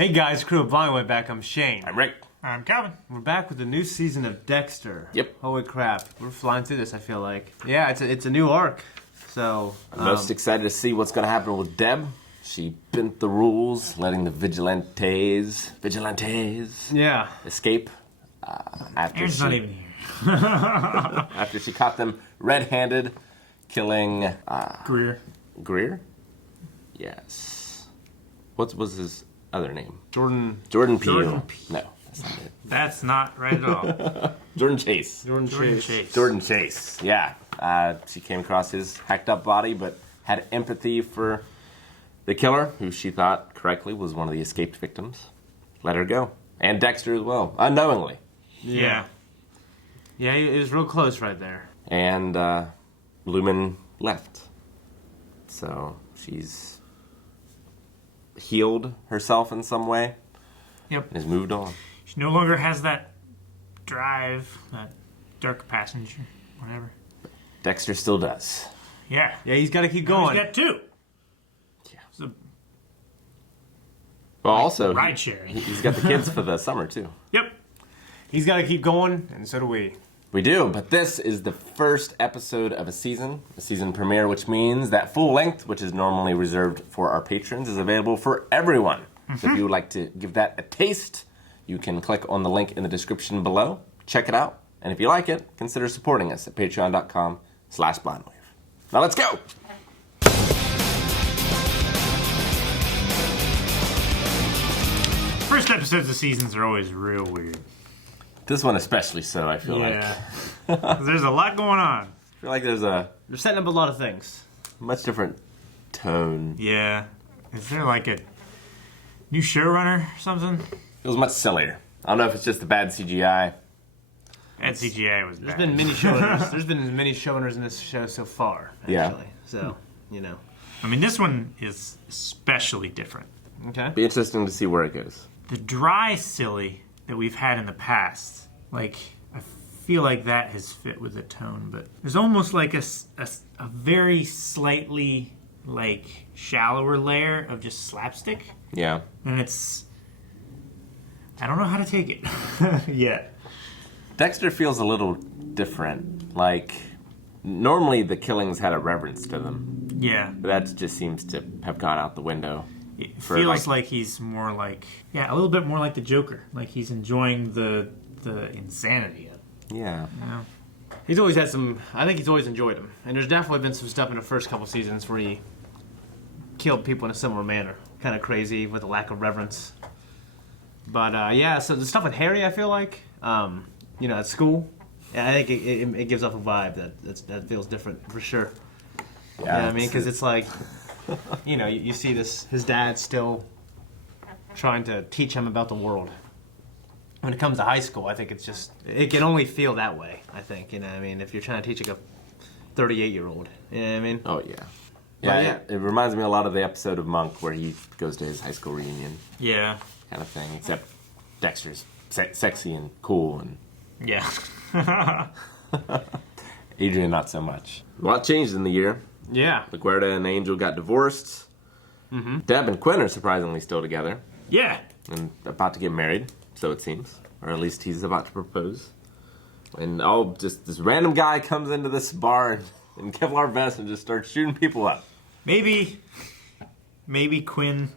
Hey guys, crew of Blind Way back. I'm Shane. I'm Rick. I'm Calvin. We're back with a new season of Dexter. Yep. Holy crap, we're flying through this. I feel like. Yeah, it's a new arc. So I'm most excited to see what's going to happen with Deb. She bent the rules, letting the vigilantes yeah, escape after Aaron's she not even here. after she caught them red-handed, killing Greer. Yes. What was his other name? Jordan Peele. Jordan No, that's not it. That's not right at all. Jordan Chase. Jordan Chase. Yeah. She came across his hacked up body, but had empathy for the killer, who she thought correctly was one of the escaped victims. Let her go. And Dexter as well, unknowingly. Yeah. Yeah, it was real close right there. And Lumen left. So she's healed herself in some way. Yep. And has moved on. She no longer has that drive, that dark passenger, whatever. Dexter still does. Yeah. Yeah, he's got to keep Now going. he's got two. Yeah. So, Well, also, ride sharing. he's got the kids for the summer, too. Yep. He's got to keep going, and so do we. We do, but this is the first episode of a season premiere, which means that full length, which is normally reserved for our patrons, is available for everyone. So if you would like to give that a taste, you can click on the link in the description below, check it out, and if you like it, consider supporting us at patreon.com/blindwave. Now let's go! First episodes of seasons are always real weird. This one especially so, I feel like. Yeah. 'Cause there's a lot going on. I feel like there's a They're setting up a lot of things. much different tone. Yeah. Is there like a new showrunner or something? It was much sillier. I don't know if it's just the bad CGI. That CGI was There's bad. been many showrunners. There's been many showrunners in this show so far. Actually. Yeah. So you know. I mean, this one is especially different. Okay. Be interesting to see where it goes. The dry silly that we've had in the past, like, I feel like that has fit with the tone, but there's almost like a very slightly, like, shallower layer of just slapstick, Yeah. and I don't know how to take it yet. Dexter feels a little different. Like, normally the killings had a reverence to them. Yeah. But that just seems to have gone out the window. It For, feels like- like he's more like, a little bit more like the Joker. Like he's enjoying the insanity of it. Yeah. You know? He's always had some. I think he's always enjoyed him, and there's definitely been some stuff in the first couple seasons where he killed people in a similar manner, kind of crazy with a lack of reverence. But yeah, so the stuff with Harry, I feel like, at school, I think it gives off a vibe that feels different for sure. Yeah, I mean, because it's like, you see his dad still trying to teach him about the world. When it comes to high school, I think it can only feel that way, I think, if you're trying to teach like a 38-year-old, you know what I mean? Oh, yeah. But, Yeah, it reminds me a lot of the episode of Monk where he goes to his high school reunion Yeah. kind of thing, except Dexter's sexy and cool, and Yeah. Adrian not so much. A lot changed in the year. Yeah. LaGuardia and Angel got divorced. Mm-hmm. Deb and Quinn are surprisingly still together Yeah. and about to get married, so it seems. Or at least he's about to propose. And just this random guy comes into this bar in Kevlar vest and just starts shooting people up. Maybe Quinn.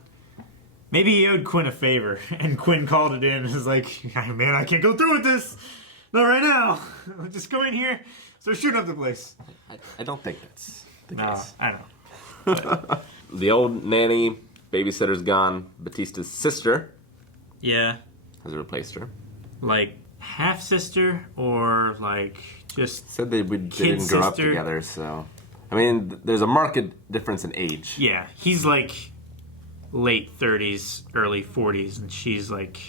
Maybe he owed Quinn a favor, and Quinn called it in and was like, man, I can't go through with this. Not right now. Just go in here, start shooting up the place. I don't think that's the No, case. I know. The old nanny, babysitter's gone. Batista's sister Yeah. has replaced her. Like half sister or like just Said they didn't grow up sister. together, so... I mean, there's a marked difference in age. yeah. He's like late 30s, early 40s, and she's like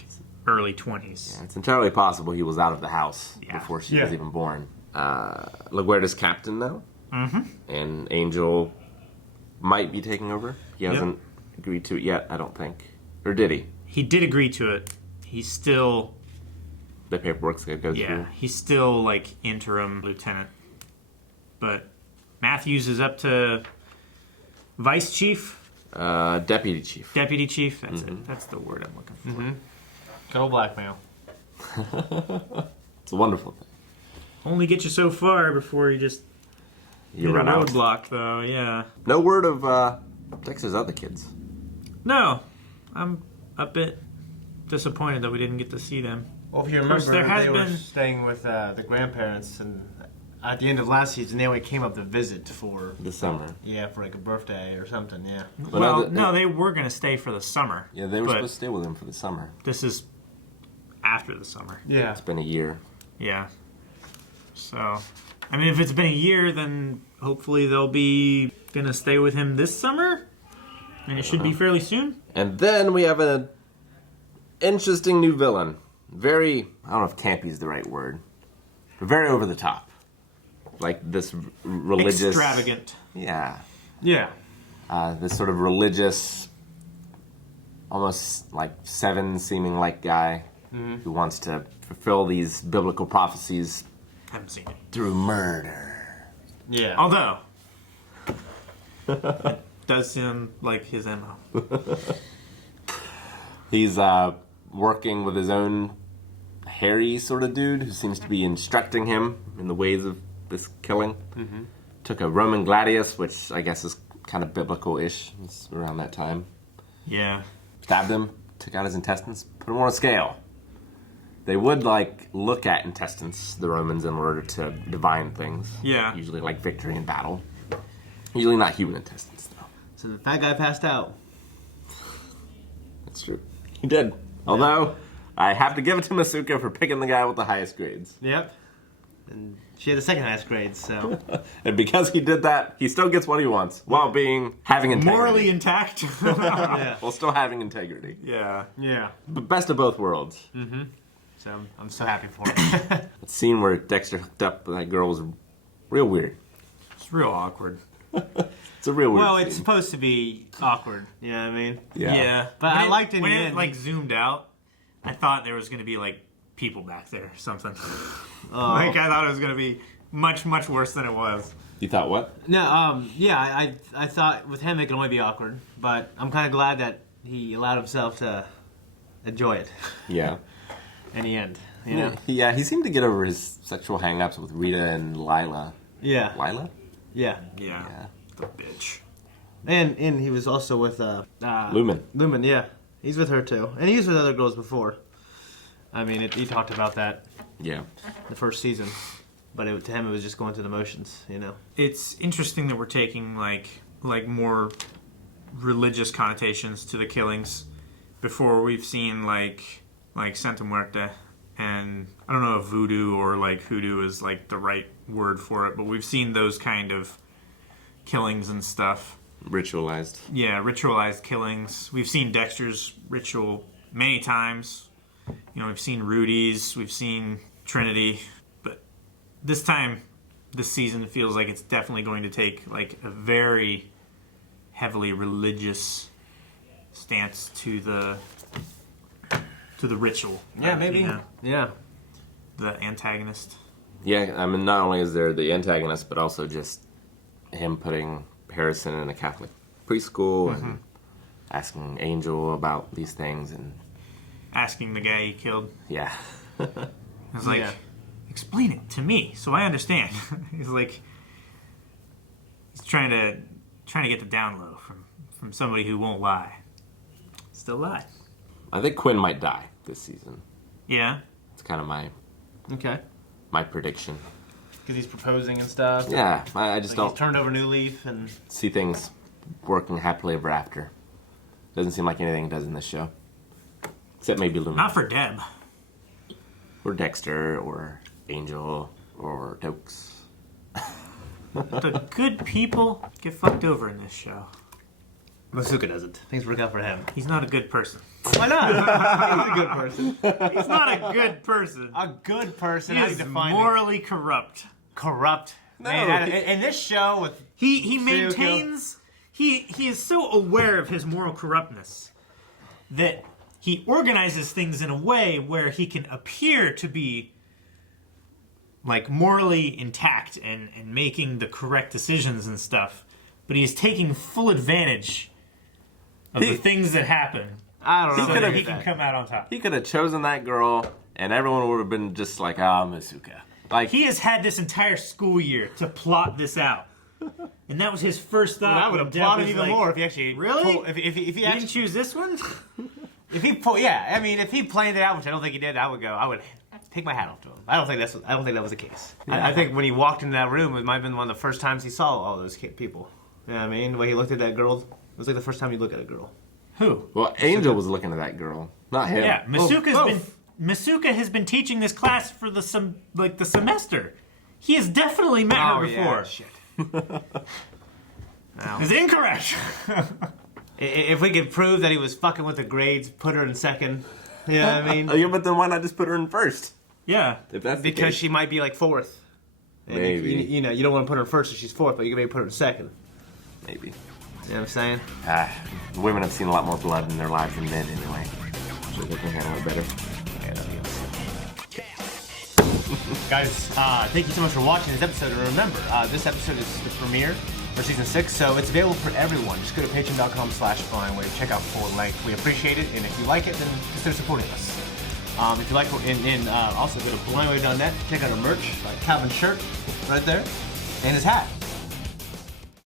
early 20s. It's entirely possible he was out of the house Yeah. before she Yeah. was even born. LaGuardia's captain now. Mm-hmm. And Angel might be taking over. He hasn't agreed to it yet, I don't think. Or did he? He did agree to it. He's still The paperwork's gonna go through. he's still like interim lieutenant. But Matthews is up to vice chief. Deputy chief. Deputy chief? That's it. That's the word I'm looking for. Good old blackmail. It's a wonderful thing. Only get you so far before you just You hit run a out. roadblock, though, yeah. No word of Dexter's other kids. No, I'm a bit disappointed that we didn't get to see them. Well, if you course, remember, there has they were been- staying with the grandparents, and at the end of last season, they only came up to visit for This summer. for like a birthday or something. Yeah. But Well, other- no, they were going to stay for the summer. Yeah, they were but supposed to stay with him for the summer. This is after the summer. Yeah. It's been a year. Yeah. So, I mean, if it's been a year, then hopefully they'll be going to stay with him this summer. And it should be fairly soon. And then we have an interesting new villain. Very, I don't know if campy is the right word, but very over the top. Like this religious... Extravagant. Yeah. Yeah. This sort of religious, almost like Seven seeming like guy who wants to fulfill these biblical prophecies Haven't seen it. through murder. Yeah. Although, it does seem like his MO. He's working with his own hairy sort of dude who seems to be instructing him in the ways of this killing. Took a Roman gladius, which I guess is kind of biblical-ish. It's around that time. Yeah. Stabbed him, took out his intestines, put him on a scale. They would, like, look at intestines, the Romans, in order to divine things. Yeah. Usually, like, victory in battle. Usually not human intestines, though. So the fat guy passed out. That's true. He did. Although, I have to give it to Masuka for picking the guy with the highest grades. Yep. And she had the second highest grades, so. And because he did that, he still gets what he wants, while having integrity. Morally intact. Yeah. While still having integrity. Yeah. Yeah. But best of both worlds. So I'm so happy for him. That scene where Dexter hooked up with that girl was real weird. It's real awkward. It's a real weird Well, scene. it's supposed to be awkward. You know what I mean? Yeah. But When I liked it in when the it end. like zoomed out. I thought there was going to be like people back there or something. Oh. Like I thought it was going to be much worse than it was. You thought what? No, yeah, I thought with him it could only be awkward, but I'm kind of glad that he allowed himself to enjoy it Yeah. in the end. You know? Yeah, he seemed to get over his sexual hang-ups with Rita and Lila. Yeah. Lila? Yeah. Yeah. The bitch. And he was also with Lumen. Lumen, yeah. He's with her too, and he was with other girls before. I mean, he talked about that Yeah. the first season, but to him it was just going through the motions, you know. It's interesting that we're taking like more religious connotations to the killings. Before we've seen like Santa Muerte, and I don't know if voodoo or like hoodoo is like the right word for it, but we've seen those kind of killings and stuff. Ritualized. Yeah, ritualized killings. We've seen Dexter's ritual many times. You know, we've seen Rudy's, we've seen Trinity, but this time, this season feels like it's definitely going to take like a very heavily religious stance to the ritual. Yeah, maybe. You know, Yeah. the antagonist. Yeah, I mean, not only is there the antagonist, but also just him putting Harrison in a Catholic preschool and asking Angel about these things, and Asking the guy he killed. yeah. I was like, Yeah. explain it to me so I understand. He's like, he's trying to get the down low from somebody who won't lie. Still lie. I think Quinn might die this season. Yeah. It's kind of Okay. my prediction. Because he's proposing and stuff. Yeah, I just Like don't he's turned over a new leaf, and see things working happily ever after. Doesn't seem like anything does in this show. Except maybe Lumen. Not for Deb. Or Dexter, or Angel, or Dokes. The good people get fucked over in this show. Masuka doesn't. Things work out for him. He's not a good person. Why not? He's a good person. He's not a good person. A good person. He How do is you define it? morally corrupt. Corrupt. No, Man, he- in this show with He Suko. maintains he is so aware of his moral corruptness that he organizes things in a way where he can appear to be like morally intact and making the correct decisions and stuff, but he is taking full advantage of the things that happen, I don't know. so could've- that he can come out on top. He could have chosen that girl, and everyone would have been just like, Masuka. Like, He has had this entire school year to plot this out, and that was his first thought. I would have when Deb applauded was even like, more if he actually Really? if he You actually didn't choose this one? if he I mean if he planned it out, which I don't think he did, I would take my hat off to him. I don't think that was the case. I think when he walked into that room, it might have been one of the first times he saw all those people. You know what I mean? The way he looked at that girl, it was like the first time you look at a girl. Who? well, Angel was looking at that girl, not him. Yeah, both. Masuka has been teaching this class for the semester. He has definitely met her before. Yeah, shit. Now, It's incorrect. if we could prove that he was fucking with the grades, put her in second. You know what I mean? Yeah, but then why not just put her in first? Yeah. If that's the Because case. she might be like fourth. And Maybe. you know, you don't want to put her in first if she's fourth, but you can maybe put her in second. Maybe. You know what I'm saying? Women have seen a lot more blood in their lives than men anyway. So they can handle it better. Guys, thank you so much for watching this episode. And remember, this episode is the premiere for season 6, so it's available for everyone. Just go to patreon.com/blindwave. Check out full length. We appreciate it, and if you like it, then consider supporting us. If you like, also go to blindwave.net. Check out our merch, Calvin's shirt right there, and his hat.